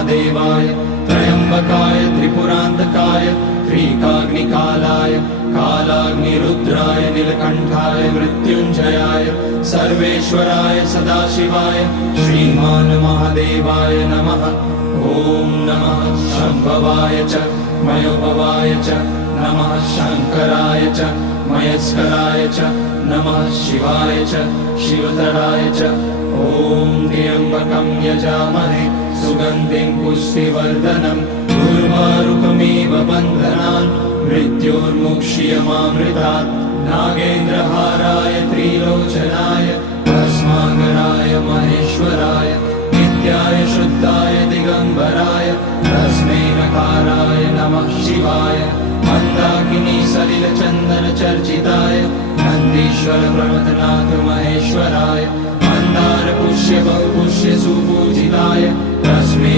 महादेवाय त्र्यंबकाय त्रिपुरांतकाय त्रिकाग्निकालाय कालाग्निरुद्राय नीलकंठाय मृत्युंजयाय सर्वेश्वराय सदाशिवाय श्रीमान महादेवाय नमः। ओम नमः शंभवाय च मयोभवाय च नमः शंकराय च मयस्कराय च नमः शिवाय च शिवतराय च। ओम त्र्यंबकं यजामहे सुगंधिं पुष्टिवर्धनम् उर्वारुकमिव बन्धनान् मृत्योर्मुक्षीयमामृतात्। नागेन्द्रहाराय त्रिलोचनाय भस्मांगराय महेश्वराय नित्याय शुद्धाय दिगंबराय तस्मै नकाराय नमः शिवाय। मंदाकिनी सलिल चंदन चर्चिताय नंदीश्वर प्रमथनाथ महेश्वराय मंदार पुष्य बहुपुष्य सुपूजिताय